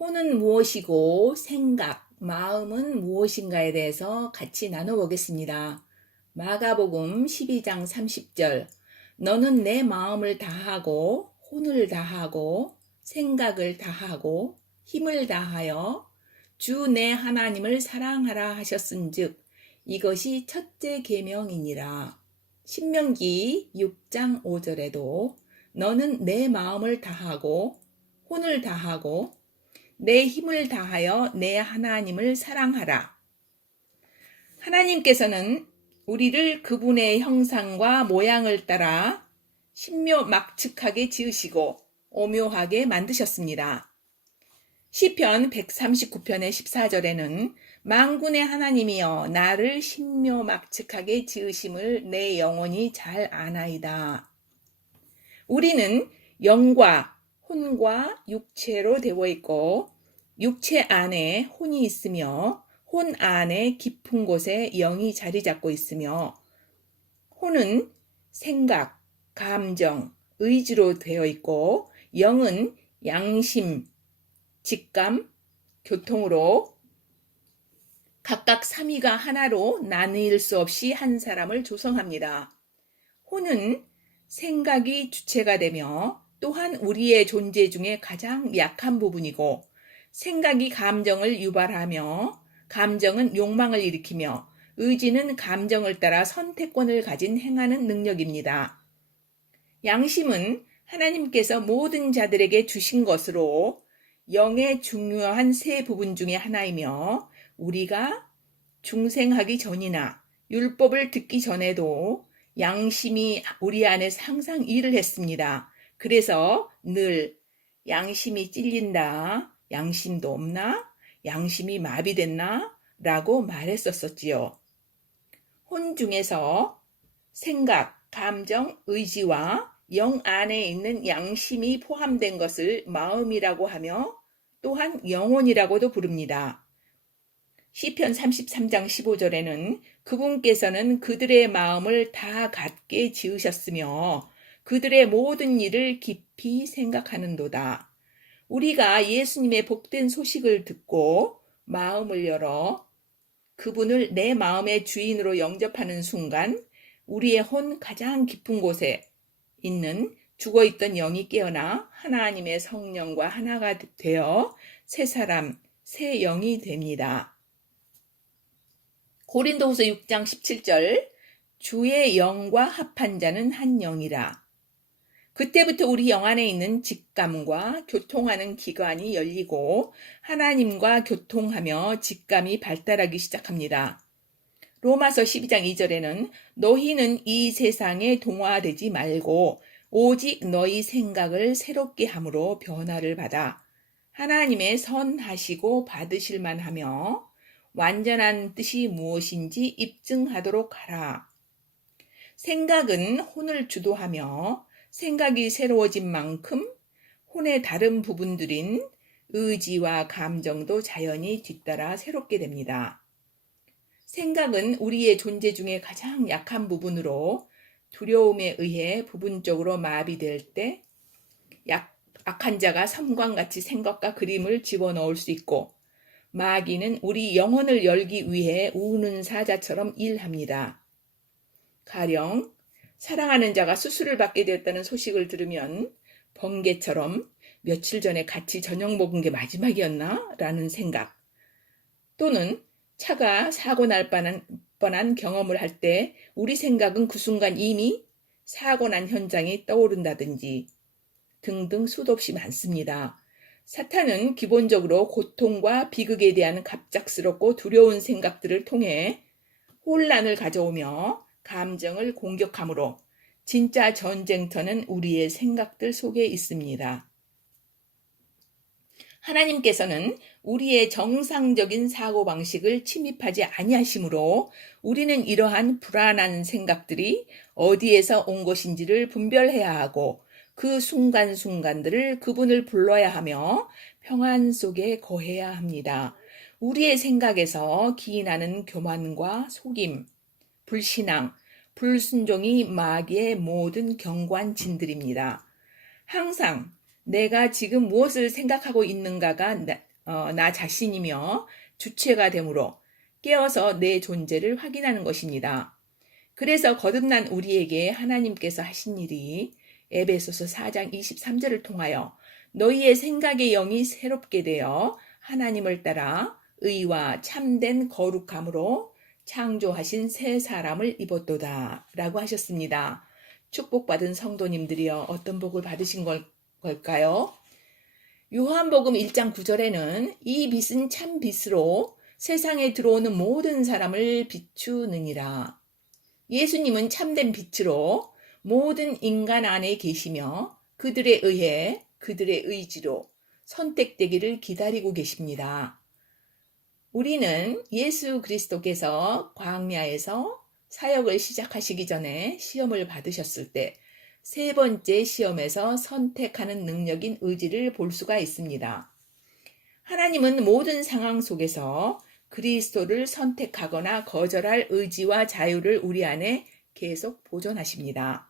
혼은 무엇이고 생각, 마음은 무엇인가에 대해서 같이 나눠보겠습니다. 마가복음 12장 30절 너는 내 마음을 다하고 혼을 다하고 생각을 다하고 힘을 다하여 주 내 하나님을 사랑하라 하셨은즉 이것이 첫째 계명이니라. 신명기 6장 5절에도 너는 내 마음을 다하고 혼을 다하고 내 힘을 다하여 내 하나님을 사랑하라. 하나님께서는 우리를 그분의 형상과 모양을 따라 신묘막측하게 지으시고 오묘하게 만드셨습니다. 시편 139편의 14절에는 만군의 하나님이여 나를 신묘막측하게 지으심을 내 영혼이 잘 아나이다. 우리는 영과 혼과 육체로 되어 있고 육체 안에 혼이 있으며 혼 안에 깊은 곳에 영이 자리 잡고 있으며 혼은 생각, 감정, 의지로 되어 있고 영은 양심, 직감, 교통으로 각각 삼위가 하나로 나뉠 수 없이 한 사람을 조성합니다. 혼은 생각이 주체가 되며 또한 우리의 존재 중에 가장 약한 부분이고 생각이 감정을 유발하며 감정은 욕망을 일으키며 의지는 감정을 따라 선택권을 가진 행하는 능력입니다. 양심은 하나님께서 모든 자들에게 주신 것으로 영의 중요한 세 부분 중에 하나이며 우리가 중생하기 전이나 율법을 듣기 전에도 양심이 우리 안에서 항상 일을 했습니다. 그래서 늘 양심이 찔린다, 양심도 없나, 양심이 마비됐나 라고 말했었지요. 혼 중에서 생각, 감정, 의지와 영 안에 있는 양심이 포함된 것을 마음이라고 하며 또한 영혼이라고도 부릅니다. 시편 33장 15절에는 그분께서는 그들의 마음을 다 같게 지으셨으며 그들의 모든 일을 깊이 생각하는도다. 우리가 예수님의 복된 소식을 듣고 마음을 열어 그분을 내 마음의 주인으로 영접하는 순간 우리의 혼 가장 깊은 곳에 있는 죽어있던 영이 깨어나 하나님의 성령과 하나가 되어 새 사람, 새 영이 됩니다. 고린도후서 6장 17절 주의 영과 합한 자는 한 영이라. 그때부터 우리 영 안에 있는 직감과 교통하는 기관이 열리고 하나님과 교통하며 직감이 발달하기 시작합니다. 로마서 12장 2절에는 너희는 이 세상에 동화되지 말고 오직 너희 생각을 새롭게 함으로 변화를 받아 하나님의 선하시고 받으실 만하며 완전한 뜻이 무엇인지 입증하도록 하라. 생각은 혼을 주도하며 생각이 새로워진 만큼 혼의 다른 부분들인 의지와 감정도 자연히 뒤따라 새롭게 됩니다. 생각은 우리의 존재 중에 가장 약한 부분으로 두려움에 의해 부분적으로 마비될 때 악한 자가 섬광같이 생각과 그림을 집어넣을 수 있고 마귀는 우리 영혼을 열기 위해 우는 사자처럼 일합니다. 가령 사랑하는 자가 수술을 받게 되었다는 소식을 들으면 번개처럼 며칠 전에 같이 저녁 먹은 게 마지막이었나? 라는 생각 또는 차가 사고 날 뻔한 경험을 할 때 우리 생각은 그 순간 이미 사고 난 현장이 떠오른다든지 등등 수도 없이 많습니다. 사탄은 기본적으로 고통과 비극에 대한 갑작스럽고 두려운 생각들을 통해 혼란을 가져오며 감정을 공격하므로 진짜 전쟁터는 우리의 생각들 속에 있습니다. 하나님께서는 우리의 정상적인 사고방식을 침입하지 아니하시므로 우리는 이러한 불안한 생각들이 어디에서 온 것인지를 분별해야 하고 그 순간순간들을 그분을 불러야 하며 평안 속에 거해야 합니다. 우리의 생각에서 기인하는 교만과 속임, 불신앙, 불순종이 마귀의 모든 견고한 진들입니다. 항상 내가 지금 무엇을 생각하고 있는가가 나 자신이며 주체가 되므로 깨어서 내 존재를 확인하는 것입니다. 그래서 거듭난 우리에게 하나님께서 하신 일이 에베소서 4장 23절을 통하여 너희의 생각의 영이 새롭게 되어 하나님을 따라 의와 참된 거룩함으로 창조하신 새 사람을 입었도다 라고 하셨습니다. 축복받은 성도님들이여 어떤 복을 받으신 걸까요? 요한복음 1장 9절에는 이 빛은 참 빛으로 세상에 들어오는 모든 사람을 비추느니라. 예수님은 참된 빛으로 모든 인간 안에 계시며 그들에 의해 그들의 의지로 선택되기를 기다리고 계십니다. 우리는 예수 그리스도께서 광야에서 사역을 시작하시기 전에 시험을 받으셨을 때 세 번째 시험에서 선택하는 능력인 의지를 볼 수가 있습니다. 하나님은 모든 상황 속에서 그리스도를 선택하거나 거절할 의지와 자유를 우리 안에 계속 보존하십니다.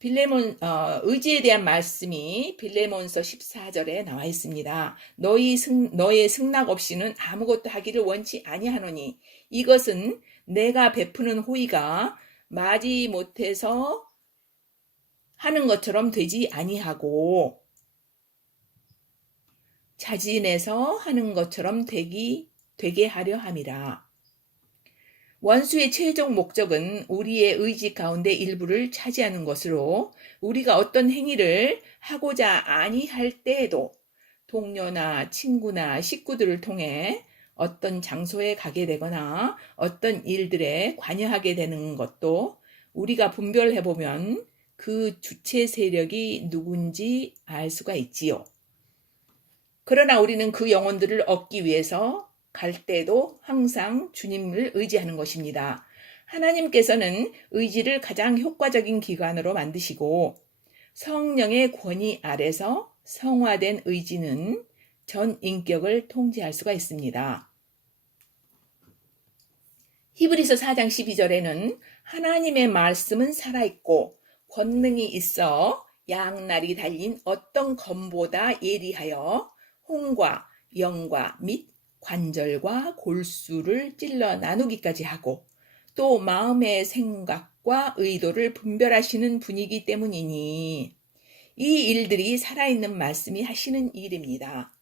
의지에 대한 말씀이 빌레몬서 14절에 나와 있습니다. 너의 승낙 없이는 아무것도 하기를 원치 아니하노니 이것은 내가 베푸는 호의가 마지못해서 하는 것처럼 되지 아니하고 자진해서 하는 것처럼 되게 하려 함이라. 원수의 최종 목적은 우리의 의지 가운데 일부를 차지하는 것으로 우리가 어떤 행위를 하고자 아니할 때에도 동료나 친구나 식구들을 통해 어떤 장소에 가게 되거나 어떤 일들에 관여하게 되는 것도 우리가 분별해보면 그 주체 세력이 누군지 알 수가 있지요. 그러나 우리는 그 영혼들을 얻기 위해서 갈 때도 항상 주님을 의지하는 것입니다. 하나님께서는 의지를 가장 효과적인 기관으로 만드시고 성령의 권위 아래서 성화된 의지는 전 인격을 통제할 수가 있습니다. 히브리서 4장 12절에는 하나님의 말씀은 살아있고 권능이 있어 양날이 달린 어떤 검보다 예리하여 혼과 영과 및 관절과 골수를 찔러 나누기까지 하고 또 마음의 생각과 의도를 분별하시는 분이기 때문이니 이 일들이 살아있는 말씀이 하시는 일입니다.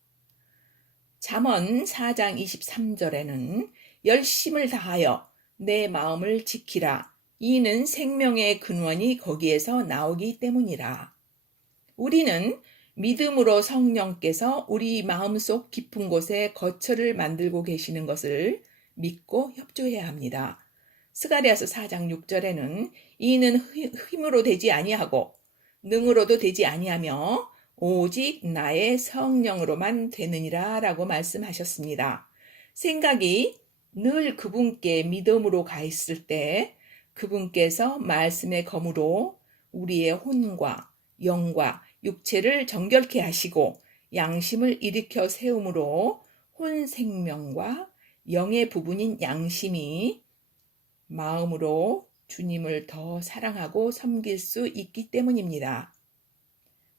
잠언 4장 23절에는 열심을 다하여 내 마음을 지키라. 이는 생명의 근원이 거기에서 나오기 때문이라. 우리는 믿음으로 성령께서 우리 마음속 깊은 곳에 거처를 만들고 계시는 것을 믿고 협조해야 합니다. 스가랴서 4장 6절에는 이는 힘으로 되지 아니하고 능으로도 되지 아니하며 오직 나의 성령으로만 되느니라 라고 말씀하셨습니다. 생각이 늘 그분께 믿음으로 가 있을 때 그분께서 말씀의 검으로 우리의 혼과 영과 육체를 정결케 하시고 양심을 일으켜 세움으로 혼 생명과 영의 부분인 양심이 마음으로 주님을 더 사랑하고 섬길 수 있기 때문입니다.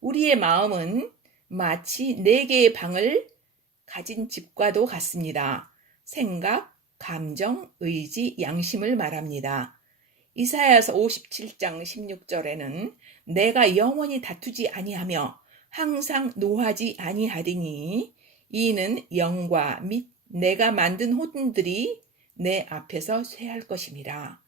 우리의 마음은 마치 4개의 방을 가진 집과도 같습니다. 생각, 감정, 의지, 양심을 말합니다. 이사야서 57장 16절에는 내가 영원히 다투지 아니하며 항상 노하지 아니하리니 이는 영과 및 내가 만든 혼들이 내 앞에서 쇠할 것임이라.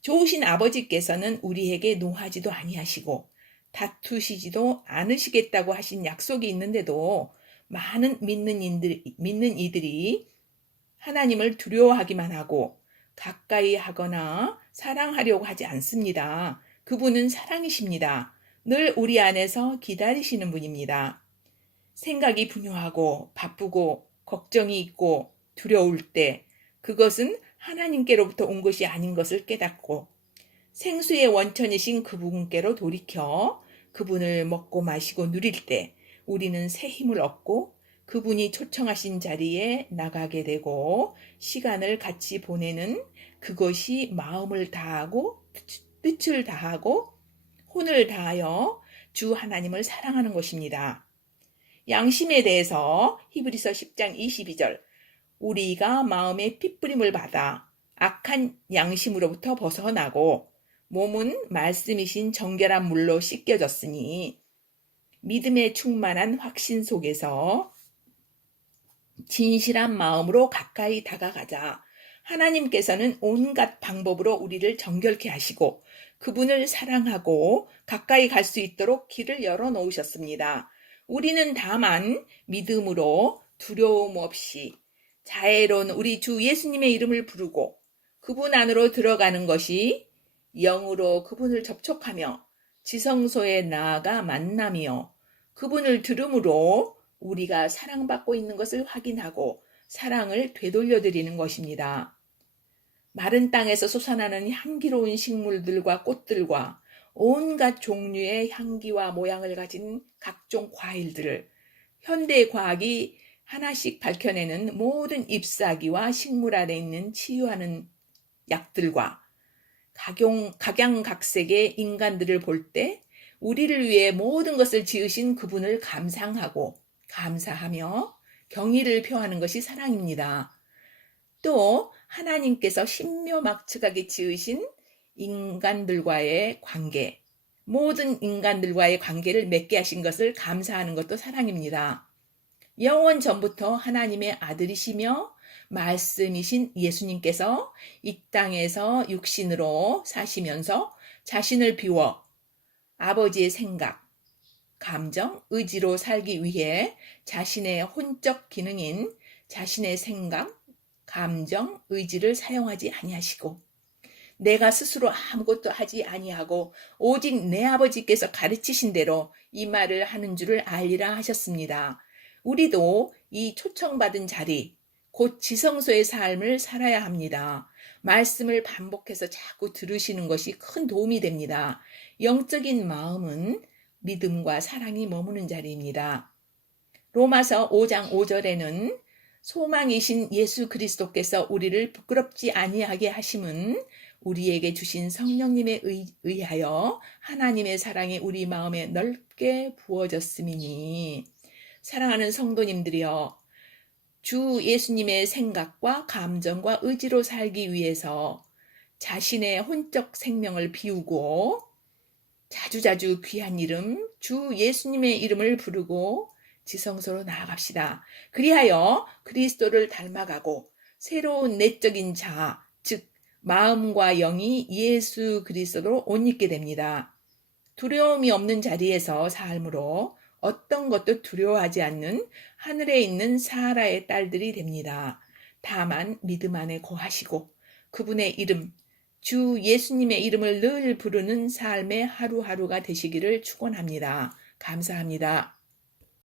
좋으신 아버지께서는 우리에게 노하지도 아니하시고 다투시지도 않으시겠다고 하신 약속이 있는데도 많은 믿는 이들이 하나님을 두려워하기만 하고 가까이 하거나 사랑하려고 하지 않습니다. 그분은 사랑이십니다. 늘 우리 안에서 기다리시는 분입니다. 생각이 분요하고 바쁘고 걱정이 있고 두려울 때 그것은 하나님께로부터 온 것이 아닌 것을 깨닫고 생수의 원천이신 그분께로 돌이켜 그분을 먹고 마시고 누릴 때 우리는 새 힘을 얻고 그분이 초청하신 자리에 나가게 되고 시간을 같이 보내는 그것이 마음을 다하고 뜻을 다하고 혼을 다하여 주 하나님을 사랑하는 것입니다. 양심에 대해서 히브리서 10장 22절 우리가 마음의 핏부림을 받아 악한 양심으로부터 벗어나고 몸은 말씀이신 정결한 물로 씻겨졌으니 믿음에 충만한 확신 속에서 진실한 마음으로 가까이 다가가자. 하나님께서는 온갖 방법으로 우리를 정결케 하시고 그분을 사랑하고 가까이 갈 수 있도록 길을 열어놓으셨습니다. 우리는 다만 믿음으로 두려움 없이 자애로운 우리 주 예수님의 이름을 부르고 그분 안으로 들어가는 것이 영으로 그분을 접촉하며 지성소에 나아가 만나며 그분을 들음으로 우리가 사랑받고 있는 것을 확인하고 사랑을 되돌려드리는 것입니다. 마른 땅에서 솟아나는 향기로운 식물들과 꽃들과 온갖 종류의 향기와 모양을 가진 각종 과일들을 현대 과학이 하나씩 밝혀내는 모든 잎사귀와 식물 안에 있는 치유하는 약들과 각양각색의 인간들을 볼 때 우리를 위해 모든 것을 지으신 그분을 감사하며 경의를 표하는 것이 사랑입니다. 또 하나님께서 신묘막측하게 지으신 인간들과의 관계, 모든 인간들과의 관계를 맺게 하신 것을 감사하는 것도 사랑입니다. 영원 전부터 하나님의 아들이시며 말씀이신 예수님께서 이 땅에서 육신으로 사시면서 자신을 비워 아버지의 생각, 감정, 의지로 살기 위해 자신의 혼적 기능인 자신의 생각, 감정, 의지를 사용하지 아니하시고 내가 스스로 아무것도 하지 아니하고 오직 내 아버지께서 가르치신 대로 이 말을 하는 줄을 알리라 하셨습니다. 우리도 이 초청받은 자리, 곧 지성소의 삶을 살아야 합니다. 말씀을 반복해서 자꾸 들으시는 것이 큰 도움이 됩니다. 영적인 마음은 믿음과 사랑이 머무는 자리입니다. 로마서 5장 5절에는 소망이신 예수 그리스도께서 우리를 부끄럽지 아니하게 하심은 우리에게 주신 성령님에 의하여 하나님의 사랑이 우리 마음에 넓게 부어졌음이니. 사랑하는 성도님들이여, 주 예수님의 생각과 감정과 의지로 살기 위해서 자신의 혼적 생명을 비우고 자주자주 귀한 이름, 주 예수님의 이름을 부르고 지성소로 나아갑시다. 그리하여 그리스도를 닮아가고 새로운 내적인 자아, 즉 마음과 영이 예수 그리스도로 옷 입게 됩니다. 두려움이 없는 자리에서 삶으로 어떤 것도 두려워하지 않는 하늘에 있는 사라의 딸들이 됩니다. 다만 믿음 안에 거하시고 그분의 이름, 주 예수님의 이름을 늘 부르는 삶의 하루하루가 되시기를 축원합니다. 감사합니다.